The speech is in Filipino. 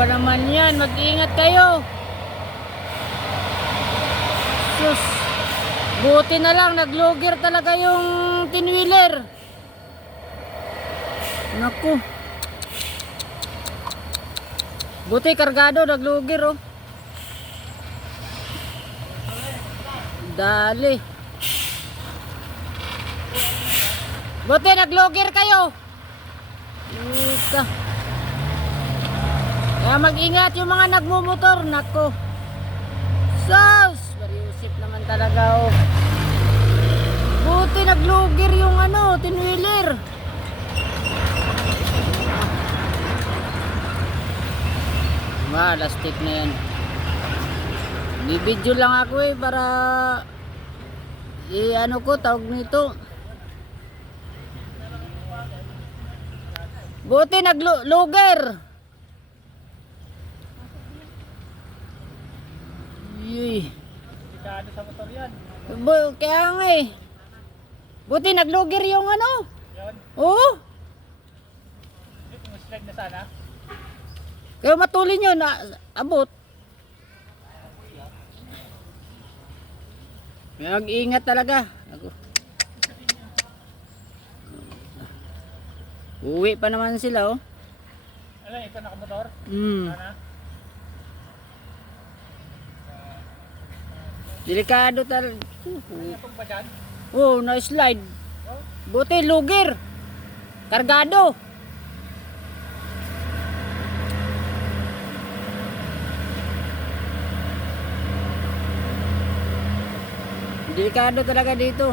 ba naman yan? Mag-iingat kayo. Sus. Buti na lang, naglogger talaga yung tinwheeler. Naku. Buti kargado, naglogger oh. Dali. Buti naglogger kayo. Ika. Kaya mag-ingat yung mga nagmumotor. Nako. Sus. Mariusip naman talaga oh. Buti naglogger yung tinwheeler. Lastik na yan. Bibidyo lang ako para ko tawag nito. Buti naglogger. Yuy. Delikado sa motor yan. Kaya nga buti naglogger yung Yun. Oo. Yung slide na sana. Kaya matulin yun, abot. Mag-ingat talaga. Uwi pa naman sila oh. Ano, ikaw nakamotor? Sana? Delikado talaga. Itong ba dyan? Oh, na-slide. Buti luger. Kargado. Delikado talaga dito.